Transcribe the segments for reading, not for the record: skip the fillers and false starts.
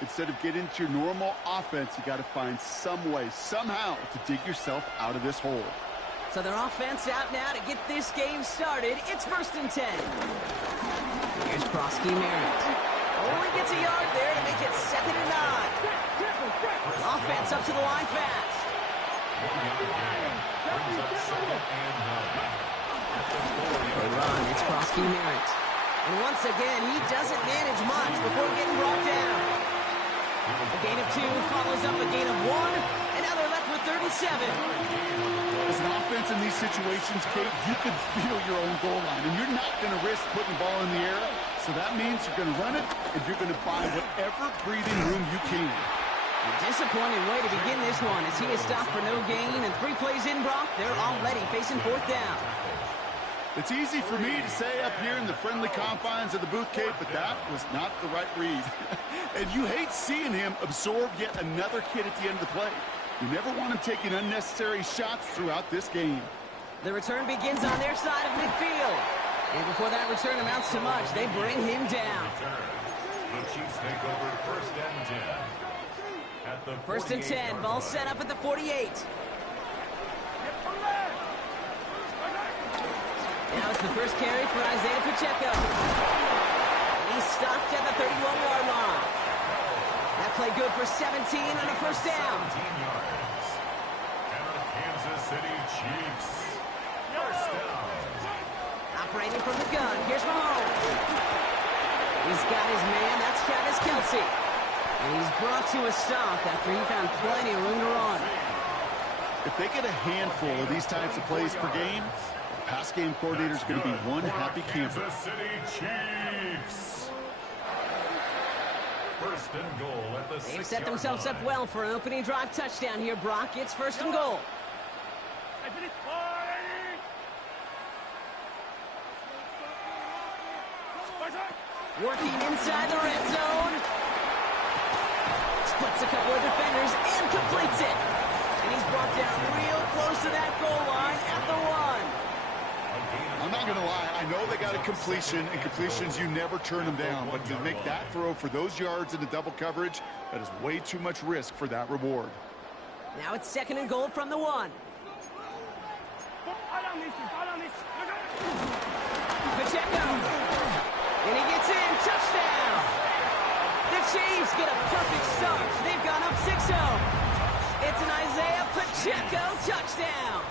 Instead of getting into your normal offense, you got to find some way, somehow, to dig yourself out of this hole. So their offense out now to get this game started. It's 1st and 10. Here's Krosky Merritt. Only gets a yard there to make it 2nd and 9. Offense up to the line fast. They run. It's Krosky Merritt. And once again, he doesn't manage much before getting brought down. A gain of 2 follows up a gain of 1, and now they're left with 37. As an offense in these situations, Kate, you can feel your own goal line, and you're not going to risk putting the ball in the air. So that means you're going to run it, and you're going to buy whatever breathing room you can. A disappointing way to begin this one as he is stopped for no gain, and 3 plays in, Brock. They're already facing 4th down. It's easy for me to say up here in the friendly confines of the booth, Kate, but that was not the right read. And you hate seeing him absorb yet another hit at the end of the play. You never want him taking unnecessary shots throughout this game. The return begins on their side of midfield. And before that return amounts to much, they bring him down. The Chiefs take over 1st and 10. At the 1st and 10, ball set up at the 48. Now it's the first carry for Isaiah Pacheco. And he's stopped at the 31-yard line. That play good for 17 and a 1st down. 17 yards. And the Kansas City Chiefs. 1st down. Operating from the gun. Here's Mahomes. He's got his man. That's Travis Kelce. And he's brought to a stop after he found plenty of room to run. If they get a handful of these types of plays per game, the pass game coordinator is going to be one happy camper. Kansas City Chiefs. 1st and goal at the 6-yard line. They've set themselves up well for an opening drive touchdown here, Brock. It's 1st and goal. Working inside the red zone. Splits a couple of defenders and completes it. And he's brought down real close to that goal line at the 1. I'm not going to lie. I know they got a completion, and completions, you never turn them down. But to make that throw for those yards into double coverage, that is way too much risk for that reward. Now it's 2nd and goal from the 1. Pacheco. And he gets in. Touchdown. The Chiefs get a perfect start. They've gone up 6-0. It's an Isaiah Pacheco touchdown.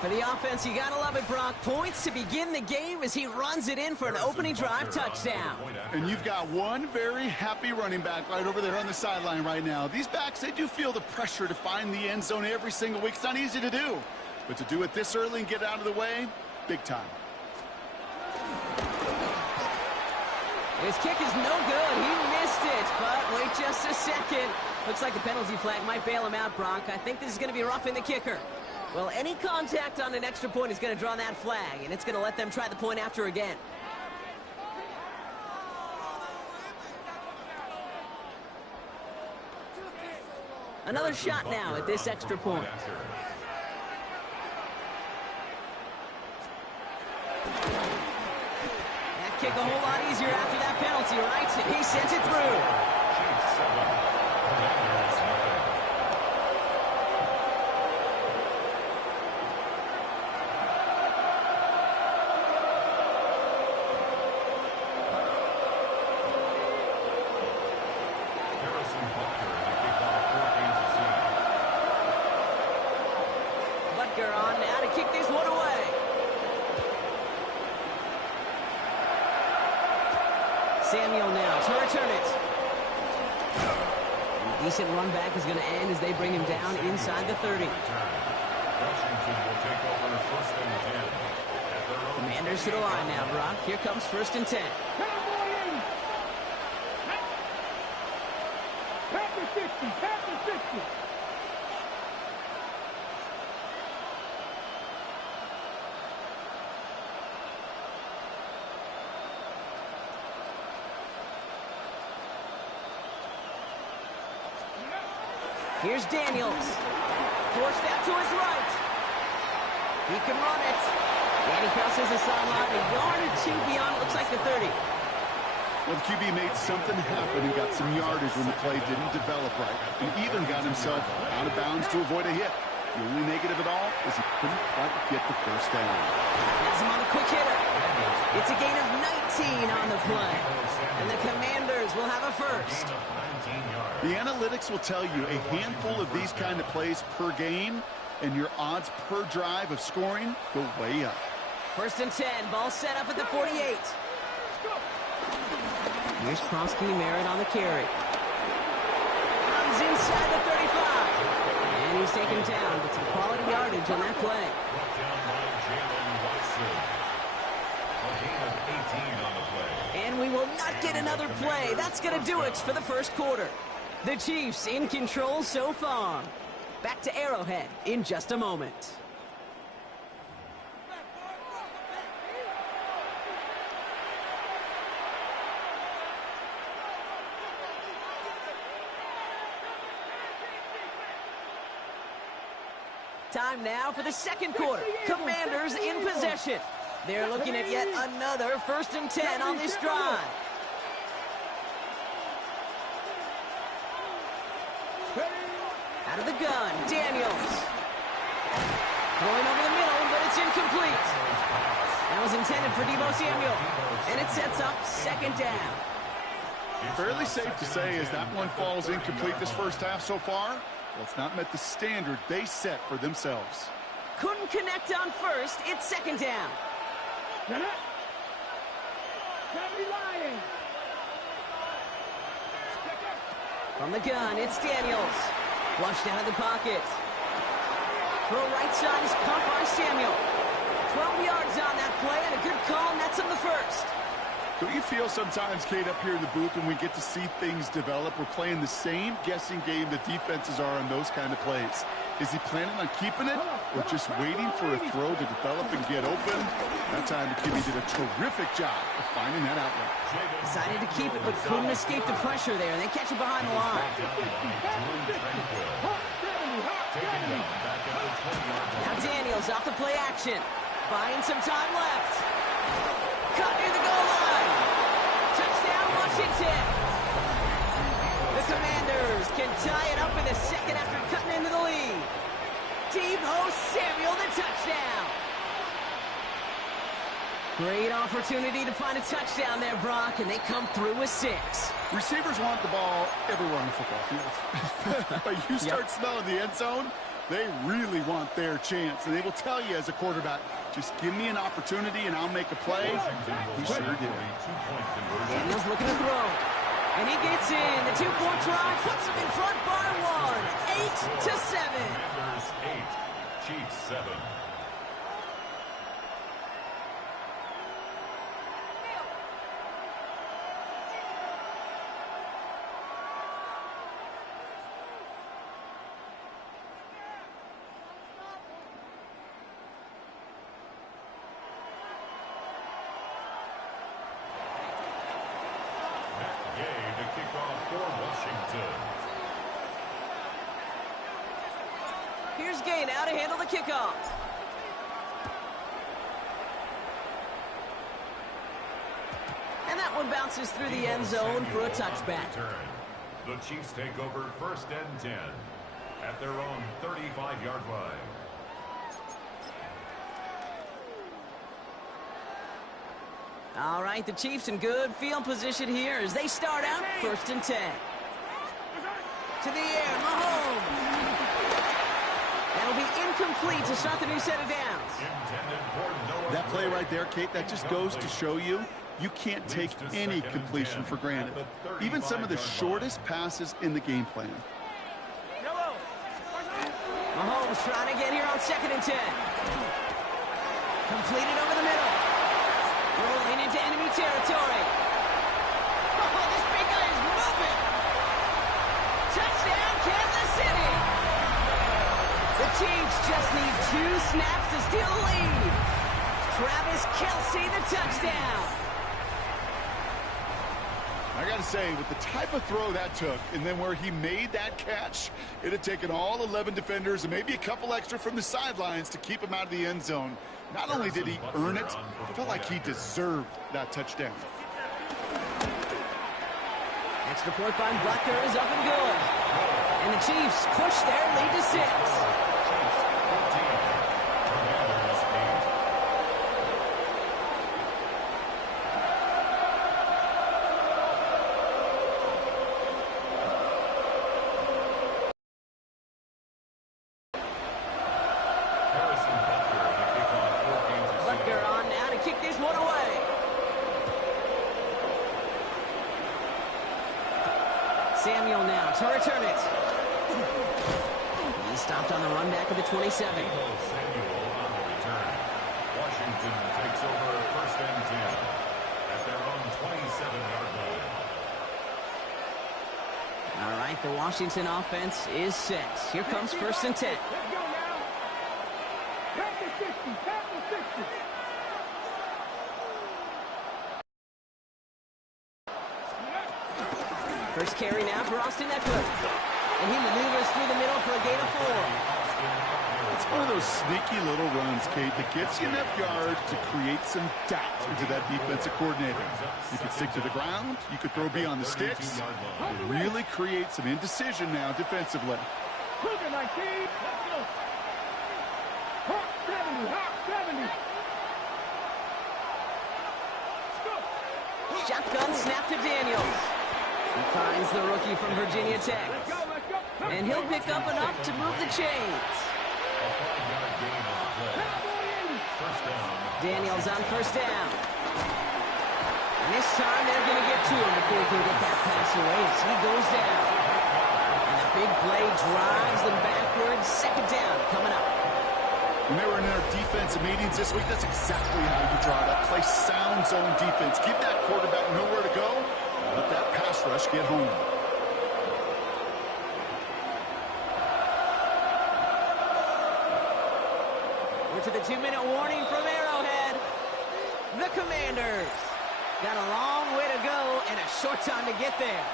For the offense, you got to love it, Brock. Points to begin the game as he runs it in for an opening drive touchdown. And you've got one very happy running back right over there on the sideline right now. These backs, they do feel the pressure to find the end zone every single week. It's not easy to do. But to do it this early and get out of the way, big time. His kick is no good. He missed it, but wait just a second. Looks like the penalty flag might bail him out, Brock. I think this is going to be roughing the kicker. Well, any contact on an extra point is going to draw that flag, and it's going to let them try the point after again. Another shot now at this extra point. That kick a whole lot easier after that penalty, right? And he sends it through. On now to kick this one away. Samuel now to return it. And a decent run back is going to end as they bring him down inside the 30. Washington will take over 1st and 10. Commanders to the line now, Brock. Here comes 1st and 10. Here's Daniels. Forced out to his right. He can run it. And he crosses the sideline a yard or two beyond, looks like the 30. Well, the QB made something happen and got some yardage when the play didn't develop right, and even got himself out of bounds to avoid a hit. The only negative at all is he couldn't quite get the first down. Has him on the quick hitter. It's a gain of 19 on the play. And the Commanders will have a first. The analytics will tell you a handful of these kind of plays per game, and your odds per drive of scoring go way up. First and 10. Ball set up at the 48. Here's Kronsky Merritt on the carry. Runs inside the 35. And he's taken down, but some quality yardage on that play. And we will not get another play. That's going to do it for the first quarter. The Chiefs in control so far. Back to Arrowhead in just a moment. Time now for the second quarter. Commanders in possession. They're looking at yet another first and 10 on this drive. Out of the gun, Daniels. Throwing over the middle, but it's incomplete. That was intended for Deebo Samuel. And it sets up second down. Fairly safe to say as that one falls incomplete this first half so far. Well, it's not met the standard they set for themselves. Couldn't connect on first. It's second down. From the gun, it's Daniels. Flushed out of the pocket. Throw right side is caught by Samuel. 12 yards on that play and a good call, and that's on the first. Don't you feel sometimes, Kate, up here in the booth when we get to see things develop, we're playing the same guessing game the defenses are on those kind of plays? Is he planning on keeping it or just waiting for a throw to develop and get open? That time the QB did a terrific job of finding that outlet. Decided to keep it but couldn't escape the pressure there. They catch it behind the line. Now Daniels off the play action. Buying some time left. Cut near the goal line. Touchdown, Washington. The Commanders can tie it up in the second after cutting into the lead. Deebo Samuel, the touchdown. Great opportunity to find a touchdown there, Brock, and they come through with 6. Receivers want the ball everywhere on the football field. But you start smelling the end zone, they really want their chance. And they will tell you as a quarterback, just give me an opportunity and I'll make a play. He sure did. Daniels looking to throw. And he gets in. The 2-point try puts him in front by 1. 8-7. Commanders 8, Chiefs 7. Here's Gay now to handle the kickoff. And that one bounces through the end zone for a touchback. The Chiefs take over first and 10 at their own 35-yard line. All right, the Chiefs in good field position here as they start out first and 10. To the air, Mahomes. That'll be incomplete to start the new set of downs. That play right there, Kate, that just goes to show you can't take any completion for granted. Even some of the shortest passes in the game plan. Mahomes trying to get here on second and 10. Completed over the middle. Rolling into enemy territory. Oh, this big guy is moving. Touchdown, Kansas City. The Chiefs just need 2 snaps to steal the lead. Travis Kelce, the touchdown. I got to say, with the type of throw that took, and then where he made that catch, it had taken all 11 defenders and maybe a couple extra from the sidelines to keep him out of the end zone. Not only did he earn it, it felt like he deserved that touchdown. Extra point by Butker is up and good. And the Chiefs push their lead to 6. Butker on now to kick this one away. Samuel now to return it. He stopped on the run back of the 27. Samuel on the return. Washington takes over 1st and 10 at their own 27-yard line. All right, the Washington offense is set. Here comes 1st and 10. Let's go now. Tap the 60. Tap the 60. First carry now for Austin Eckler. And he maneuvers through the middle for a gain of 4. It's one of those sneaky little runs, Kate, that gets you enough yards to create some doubt into that defensive coordinator. You could stick to the ground. You could throw beyond the sticks. It really creates some indecision now defensively. Cougar 19. Let's go. Hawk 70. Hawk 70. Let's go. Shotgun snap to Daniels. He finds the rookie from Virginia Tech. Let's go. Let's go. And he'll pick up enough to move the chains. A 5-yard gain on the play. First down. Daniels on 1st down. And this time they're going to get to him before he can get that pass away as he goes down. And the big play drives them backwards. 2nd down coming up. When they were in their defensive meetings this week, that's exactly how you draw it up. Play sound zone defense. Give that quarterback nowhere to go. Let that pass rush get home. We're to the 2-minute warning from Arrowhead. The Commanders got a long way to go and a short time to get there.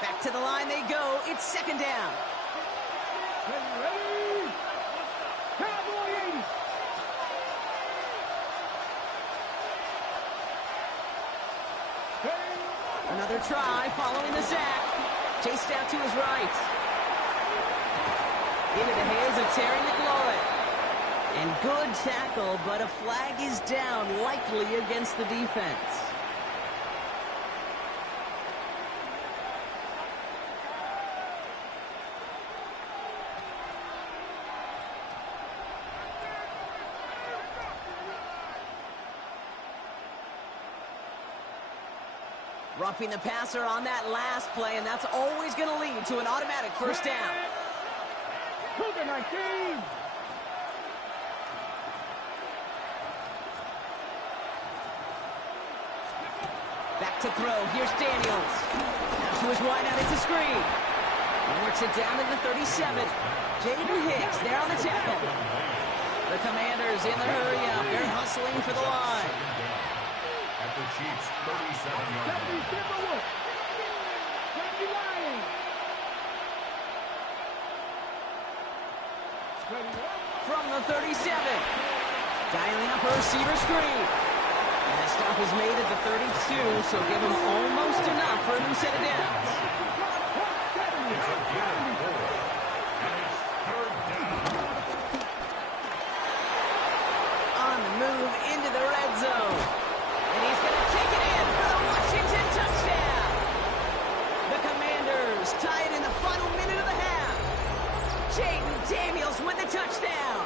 Back to the line they go. It's 2nd down. Ready? Cowboy 80. Another try following the sack. Chased out to his right. Into the hands of Terry McLaurin. And good tackle, but a flag is down, likely against the defense. Roughing the passer on that last play, and that's always going to lead to an automatic 1st down. Cougar 19. Back to throw. Here's Daniels. Now to his wide out. It's a screen. He works it down to the 37. Jaden Hicks there on the tackle. The Commanders in the hurry up. They're hustling for the line. At the Chiefs' 37-yard line. From the 37. Dialing up a receiver screen. And the stop is made at the 32, so give him almost enough for a new set of downs. It's a gain of 4. And it's 3rd down. On the move into the red zone. And he's going to take it in for the Washington touchdown. The Commanders tie it in the final minute of the half. Jaden Daniels with the touchdown.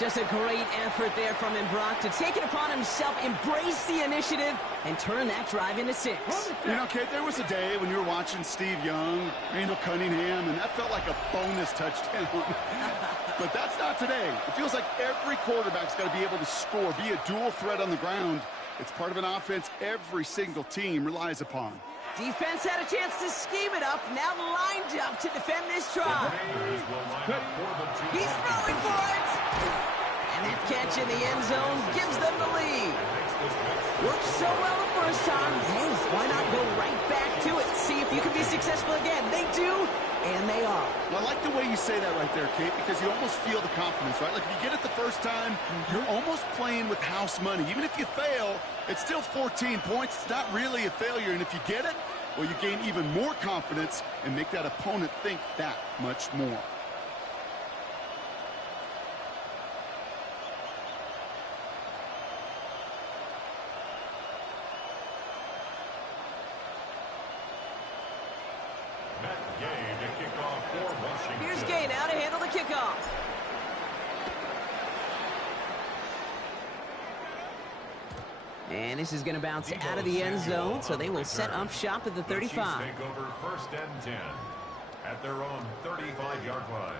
Just a great effort there from him, Brock, to take it upon himself, embrace the initiative, and turn that drive into 6. You know, Kate, there was a day when you were watching Steve Young, Randall Cunningham, and that felt like a bonus touchdown. But that's not today. It feels like every quarterback's got to be able to score, be a dual threat on the ground. It's part of an offense every single team relies upon. Defense had a chance to scheme it up, now lined up to defend this try. He's throwing for it! And that catch in the end zone gives them the lead. Worked so well first time, hey, why not go right back to it? See if you can be successful again. They do, and they are. Well, I like the way you say that right there, Kate, because you almost feel the confidence, right? Like, if you get it the first time, you're almost playing with house money. Even if you fail, it's still 14 points. It's not really a failure, and if you get it, well, you gain even more confidence and make that opponent think that much more. Here's Gay now to handle the kickoff. And this is going to bounce out of the end zone, so they will set up shop at the 35. Take over first and 10 at their own 35-yard line.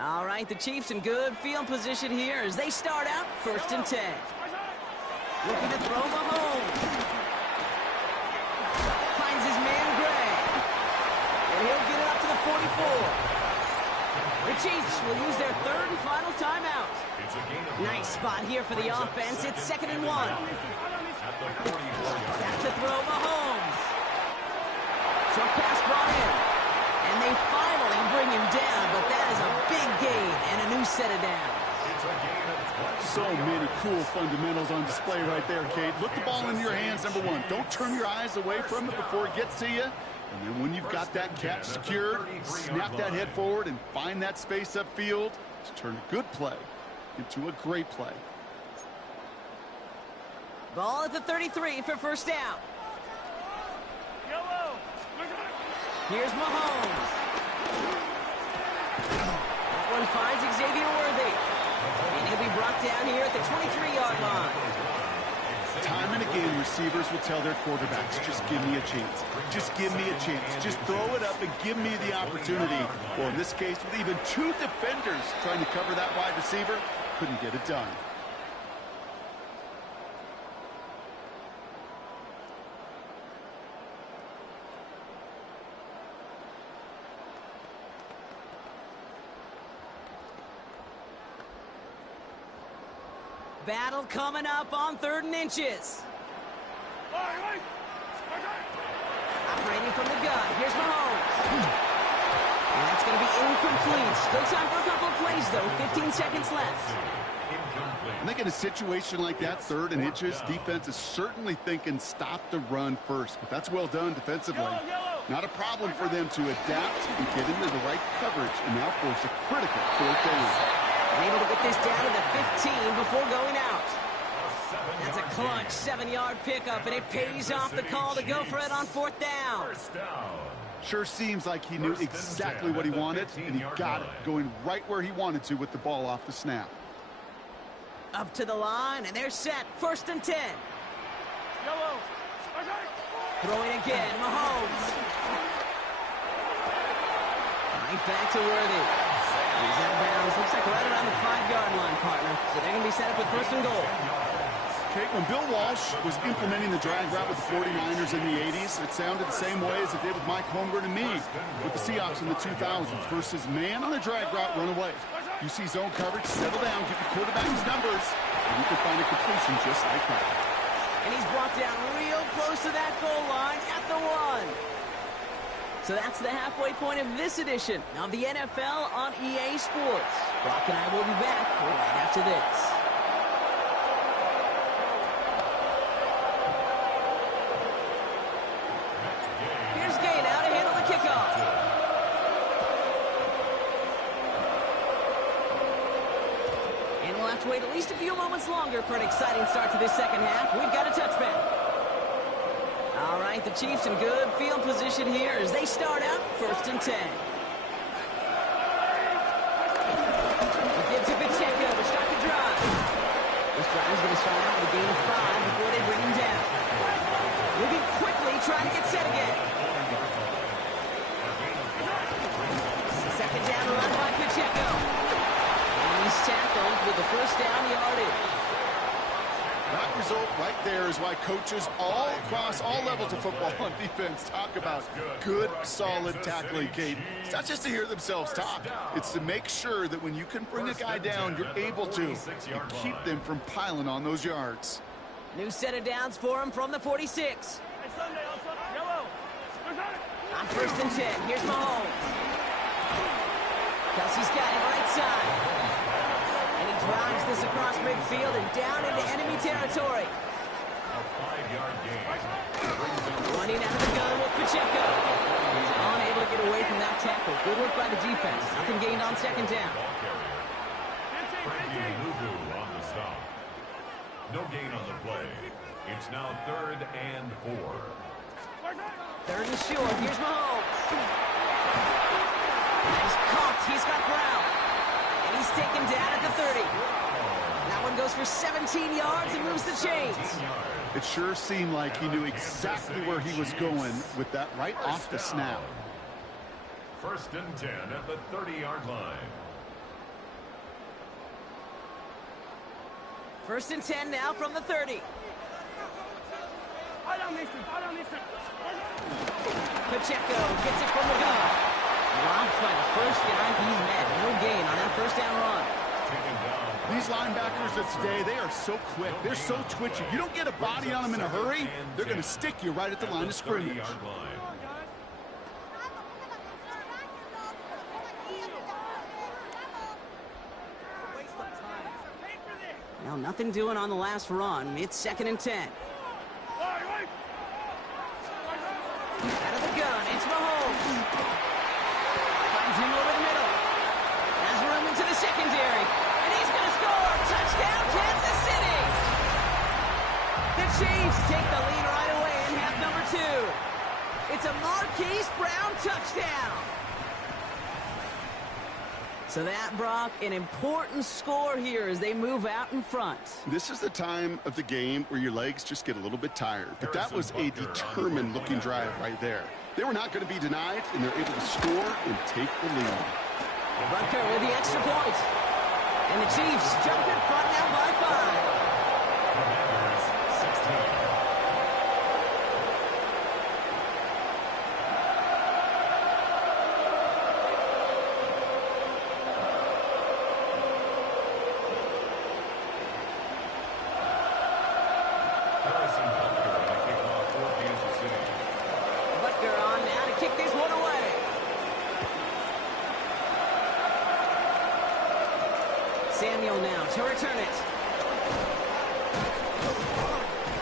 All right, the Chiefs in good field position here as they start out first and 10. Looking to throw Mahomes. Finds his man Gray. And he'll get it up to the 44. The Chiefs will use their third and final timeout. Nice spot here for the offense. It's 2nd and 1. Back to throw Mahomes. Short pass brought in. And they finally bring him down, but that is a big gain and a new set of downs. So many cool fundamentals on display right there, Kate. Look the ball in your hands, number one. Don't turn your eyes away from it before it gets to you. And then when you've got that catch secured, snap that head forward and find that space upfield to turn a good play into a great play. Ball at the 33 for first down. Here's Mahomes. That one finds Xavier Worthy. And he'll be brought down here at the 23-yard line. Time and again, receivers will tell their quarterbacks, just give me a chance. Just give me a chance. Just throw it up and give me the opportunity. Well, in this case, with even two defenders trying to cover that wide receiver, couldn't get it done. Battle coming up on 3rd and inches. Operating from the gun. Here's Mahomes. And that's going to be incomplete. Still time for a couple of plays, though. 15 seconds left. I think in a situation like that, 3rd and inches, defense is certainly thinking stop the run first. But that's well done defensively. Not a problem for them to adapt and get into the right coverage and now force a critical 4th down. And able to get this down to the 15 before going out. That's a clutch 7-yard pickup, and it pays off the call to go for it on 4th down. Sure seems like he knew exactly what he wanted, and he got it, going right where he wanted to with the ball off the snap. Up to the line, and they're set. 1st and 10. Throwing again, Mahomes. Right back to Worthy. He's out of bounds. Looks like right around the 5-yard line, partner. So they're going to be set up with 1st and goal. Okay, when Bill Walsh was implementing the drag route with the 49ers in the 80s, it sounded the same way as it did with Mike Holmgren and me with the Seahawks in the 2000s versus man on a drag route, run away. You see zone coverage, settle down, get the quarterback his numbers, and you can find a completion just like that. And he's brought down real close to that goal line at the 1. So that's the halfway point of this edition of the NFL on EA Sports. Brock and I will be back right after this. Here's Gay now to handle the kickoff. And we'll have to wait at least a few moments longer for an exciting start to this second half. We've got a touchback. All right, the Chiefs in good field position here as they start out 1st and 10. He gives it to Pacheco to start the drive. This drive is going to start out with a gain of 5 before they bring him down. Moving quickly, trying to get set again. Second down run by Pacheco. And he's tackled with the 1st down yardage. That result right there is why coaches all across all levels of football on defense talk about good, solid tackling, Kate. It's not just to hear themselves talk. It's to make sure that when you can bring a guy down, you're able to and keep them from piling on those yards. New set of downs for him from the 46. On 1st and 10, here's Mahomes. Kelsey's got it right side. And he drives this across midfield and down into enemy territory. A 5-yard gain. Running out of the gun with Pacheco. He's unable to get away from that tackle. Good work by the defense. Nothing gained on 2nd down. Ball carrier. Frankie Luvu on the stop. No gain on the play. It's now 3rd and 4. 3rd and short. Here's Mahomes. He's caught. He's got Brown. And he's taken down at the 30. That one goes for 17 yards and moves the chains. It sure seemed like he knew exactly where he was going with that right off the snap. 1st and 10 at the 30-yard line. 1st and 10 now from the 30. Pacheco gets it from the gun. Dropped by the first guy he met. No gain on that 1st down run. These linebackers of today, they are so quick. They're so twitchy. You don't get a body on them in a hurry, they're going to stick you right at the line of scrimmage. Well, nothing doing on the last run. It's 2nd and 10. Out of the gun, it's Mahomes. Finds him over the middle. Has room into the secondary. And he's going to score. Touchdown, Kansas City. The Chiefs take the lead right away in half number 2. It's a Marquise Brown touchdown. So that, Brock, an important score here as they move out in front. This is the time of the game where your legs just get a little bit tired. But that was a determined-looking drive right there. They were not going to be denied, and they're able to score and take the lead. Butker with the extra point. And the Chiefs jump in front now by 5. Samuel now to return it.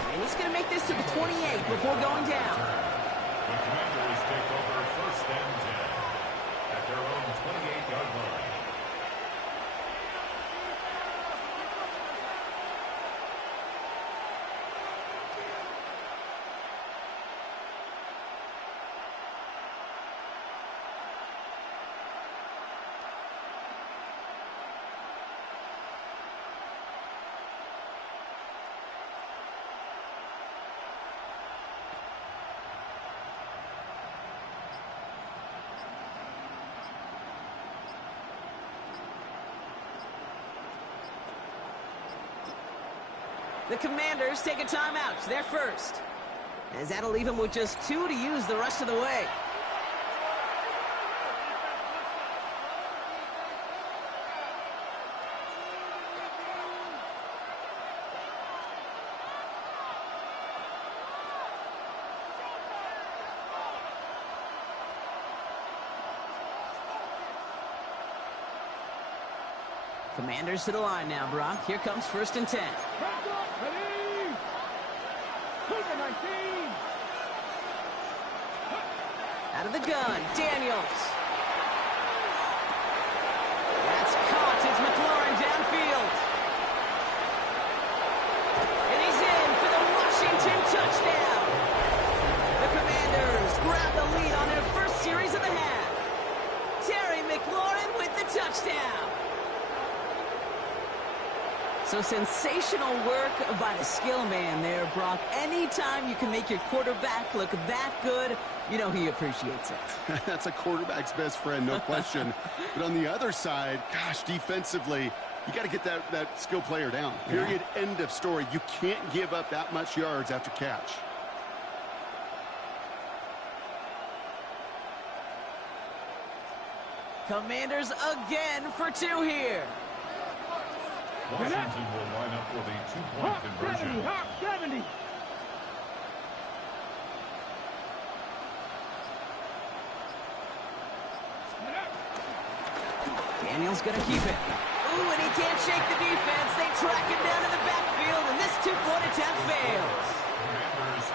And he's going to make this to the 28 before going down. The Commanders take over 1st and 10 at their own 28-yard line. The Commanders take a timeout. They're first. As that'll leave them with just 2 to use the rest of the way. Commanders to the line now, Brock. Here comes 1st and 10. Out of the gun, Daniels. That's caught. It's McLaurin downfield. And he's in for the Washington touchdown. The Commanders grab the lead on their first series of the half. Terry McLaurin with the touchdown. So sensational work by the skill man there, Brock. Anytime you can make your quarterback look that good, you know he appreciates it. That's a quarterback's best friend, no question. But on the other side, gosh, defensively, You got to get that skill player down. Period. Yeah. End of story. You can't give up that much yards after catch. Commanders again for 2 here. Washington will line up for the 2-point conversion. 70. Daniel's going to keep it. Ooh, and he can't shake the defense. They track him down in the backfield, and this 2-point attempt fails. Commanders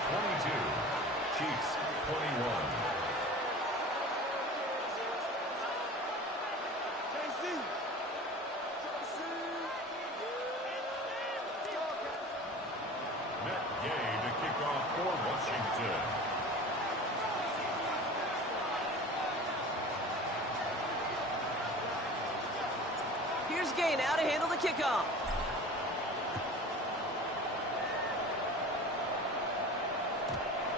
22, Chiefs 21. Here's Gay now to handle the kickoff.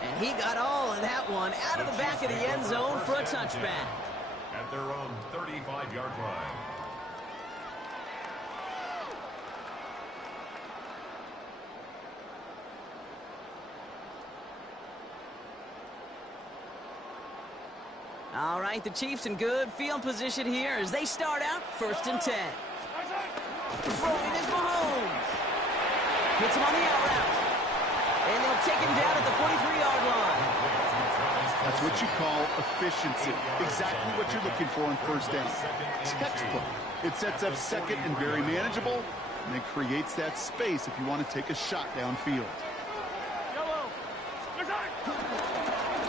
And he got all of that one out of the back of the end zone for a touchback. At their own 35-yard line. All right, the Chiefs in good field position here as they start out 1st and 10. Throwing is Mahomes. Hits him on the out route. And they'll take him down at the 43-yard line. That's what you call efficiency. Exactly what you're looking for on 1st down. Textbook. It sets up 2nd and very manageable, and it creates that space if you want to take a shot downfield.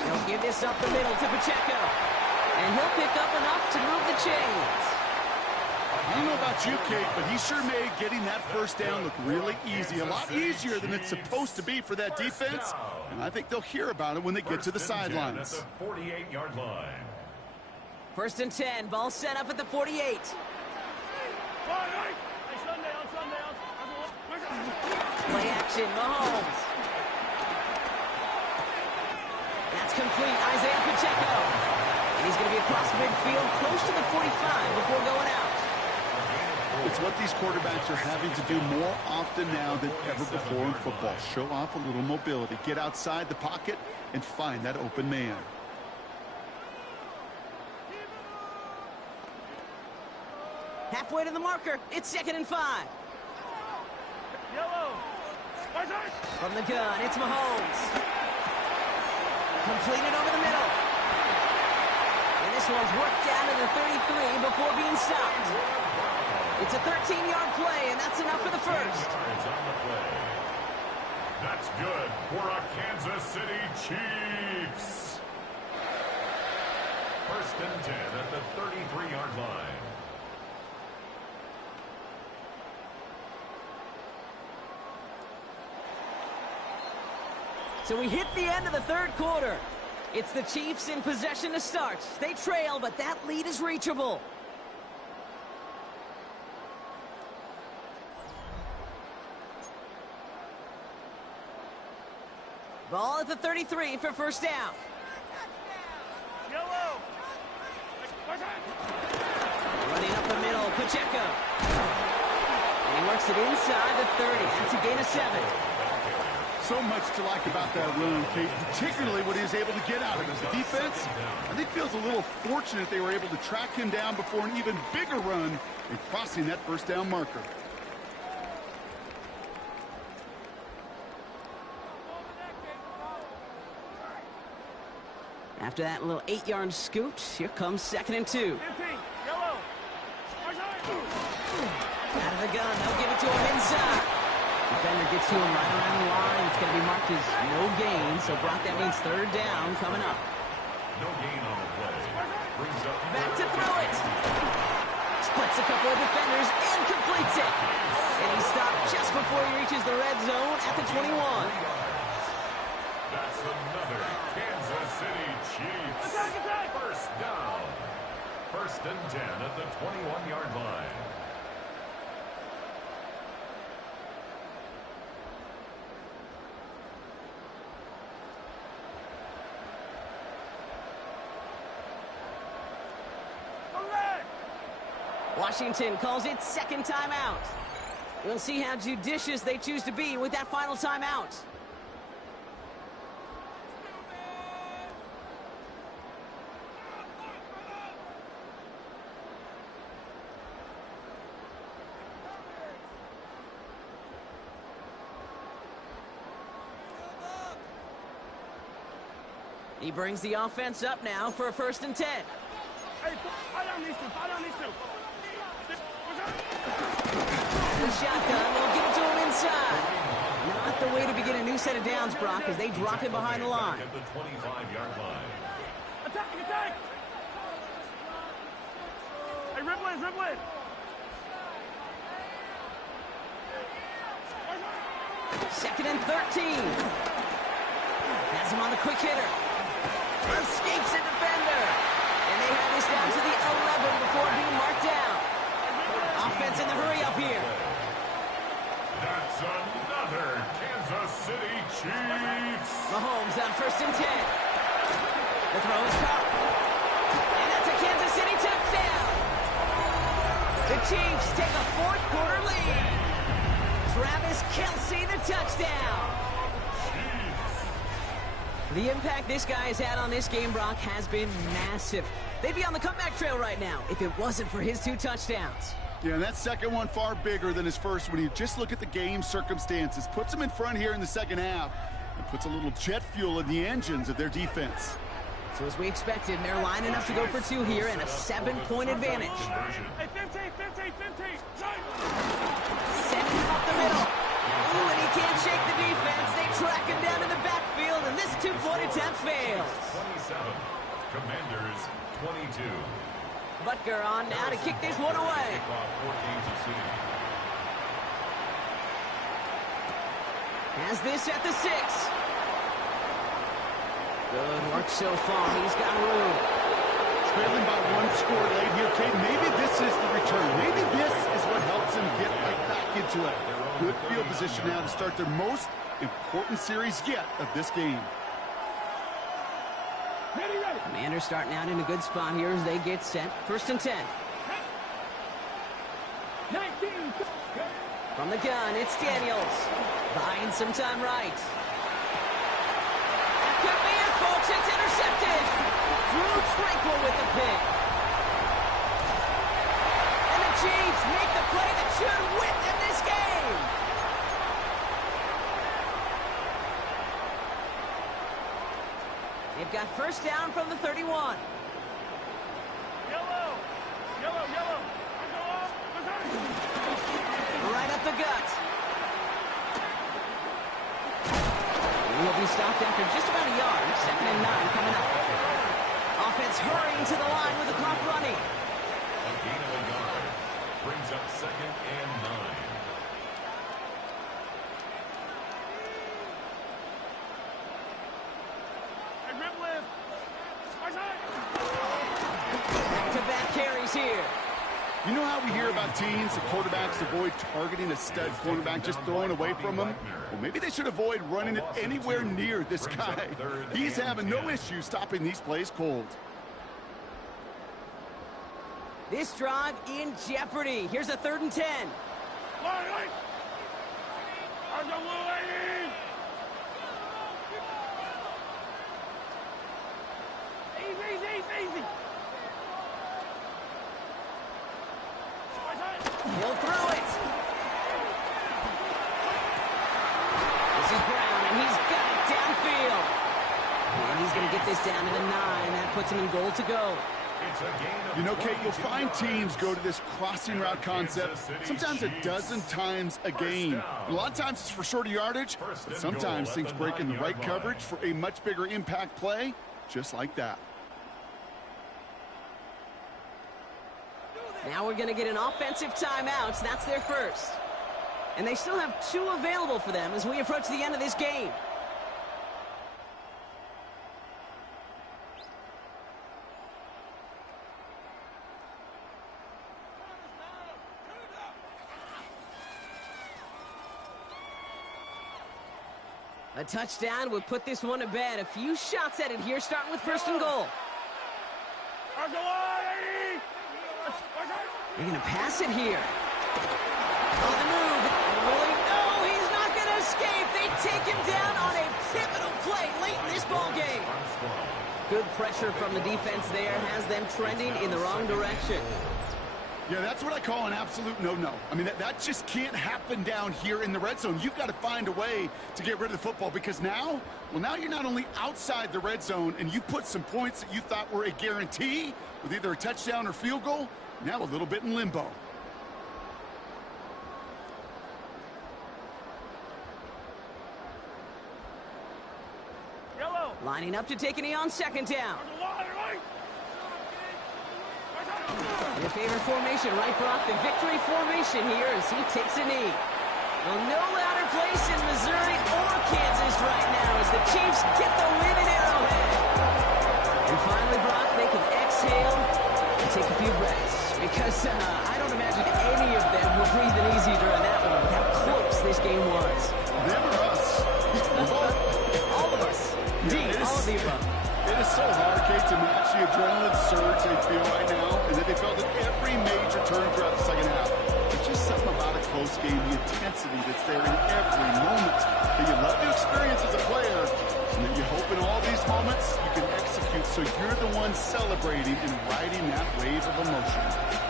He'll give this up the middle to Pacheco. And he'll pick up enough to move the chains. I don't know about you, Kate, but he sure made getting that 1st down look really easy. A lot easier than it's supposed to be for that defense. And I think they'll hear about it when they get to the sidelines. At the 48-yard line. 1st and 10. Ball set up at the 48. Play action. Mahomes. That's complete. Isaiah Pacheco. And he's going to be across midfield close to the 45 before going out. It's what these quarterbacks are having to do more often now than ever before in football. Show off a little mobility. Get outside the pocket and find that open man. Halfway to the marker. It's 2nd and 5. From the gun, it's Mahomes. Completed over the middle. And this one's worked down to the 33 before being stopped. It's a 13-yard play, and that's enough for the 1st. That's good for a Kansas City Chiefs. 1st and 10 at the 33-yard line. So we hit the end of the 3rd quarter. It's the Chiefs in possession to start. They trail, but that lead is reachable. Ball at the 33 for 1st down. Running up the middle, Pacheco. And he works it inside the 30. That's a gain of 7. So much to like about that run, Kate, particularly what he was able to get out of it. The defense, I think, feels a little fortunate they were able to track him down before an even bigger run and crossing that 1st down marker. After that little 8-yard scoot, here comes 2nd and 2. Out of the gun, they'll give it to him inside. Defender gets to him right around the line. It's going to be marked as no gain, so Brock, that means 3rd down coming up. No gain on the play. Brings up back to throw it. Splits a couple of defenders and completes it. And he stopped just before he reaches the red zone at the 21. That's another Kansas City Chiefs. 1st down. 1st and 10 at the 21-yard line. Washington calls it second timeout. We'll see how judicious they choose to be with that final timeout. He brings the offense up now for a 1st and 10. Hey, fight on these two. Fight on these two. The shotgun will give it to him inside. Not the way to begin a new set of downs, Brock, as they drop him behind the line. At the 25-yard line. Attack, attack. Hey, Ripley, Ripley. Second and 13. Has him on the quick hitter. Escapes a defender. And they have this down to the 11 before being marked down. Offense in the hurry up here. That's another Kansas City Chiefs. Mahomes on 1st and 10. The throw is caught. And that's a Kansas City touchdown. The Chiefs take a 4th quarter lead. Travis Kelce, the touchdown. The impact this guy has had on this game, Brock, has been massive. They'd be on the comeback trail right now if it wasn't for his 2 touchdowns. Yeah, and that second one far bigger than his first when you just look at the game circumstances. Puts him in front here in the second half and puts a little jet fuel in the engines of their defense. So as we expected, they're lining up to go for 2 here and a 7-point advantage. Hey, 15, 15, 15. Sending him up the middle. Ooh, and he can't shake the defense. They track him down in the backfield, and this 2-point attempt fails. 27. Commanders 22. Butker on now to kick this one away. Has this at the 6. Good work so far. He's got room. Trailing by 1 score late here, Kate. Maybe this is the return. Maybe this is what helps him get right back into it. Good field position now to start their most important series yet of this game. Ready, ready. Commanders starting out in a good spot here as they get set. 1st and 10. 19. From the gun, it's Daniels. Buying some time right. That could be it, folks. It's intercepted. Drew Tranquil with the pick. And the Chiefs make the play that should win them this game. They've got 1st down from the 31. Yellow. Yellow, yellow. Right up the gut. He'll be stopped after just about a yard. 2nd and 9 coming up. Offense hurrying to the line with the clock running. A gain of a yard. Brings up 2nd and 9. Hey, Ripley. Back-to-back carries here. You know how we hear about teams and quarterbacks avoid targeting a stud cornerback, just throwing away from him? Well, maybe they should avoid running it anywhere near this guy. He's having no issue stopping these plays cold. This drive in jeopardy. Here's a 3rd and 10. Easy. He'll throw it. This is Brown, and he's got it downfield. And he's going to get this down to the 9. That puts him in goal to go. You know, Kate, you'll find teams go to this crossing route concept sometimes a dozen times a game. A lot of times it's for shorter yardage, but sometimes things break in the right coverage for a much bigger impact play, just like that. Now we're going to get an offensive timeout. That's their 1st. And they still have 2 available for them as we approach the end of this game. A touchdown would put this one to bed. A few shots at it here, starting with 1st and goal. They're going to pass it here. On the move. And will he? No, he's not going to escape. They take him down on a pivotal play late in this ball game. Good pressure from the defense there has them trending in the wrong direction. Yeah, that's what I call an absolute no-no. I mean, that just can't happen down here in the red zone. You've got to find a way to get rid of the football because now you're not only outside the red zone and you put some points that you thought were a guarantee with either a touchdown or field goal, now a little bit in limbo. Yellow. Lining up to take a knee on second down. In a favorite formation, right, Brock? The victory formation here as he takes a knee. Well, no louder place in Missouri or Kansas right now as the Chiefs get the win in Arrowhead. And finally, Brock, they can exhale and take a few breaths because I don't imagine any of them were breathing easy during that one with how close this game was. Them or us? All of us. Indeed, all of the above. It is so hard, Kate, to match the adrenaline surge they feel right now, and that they felt at every major turn throughout the second half. There's just something about a close game, the intensity that's there in every moment that you love to experience as a player, and that you hope in all these moments you can execute so you're the one celebrating and riding that wave of emotion.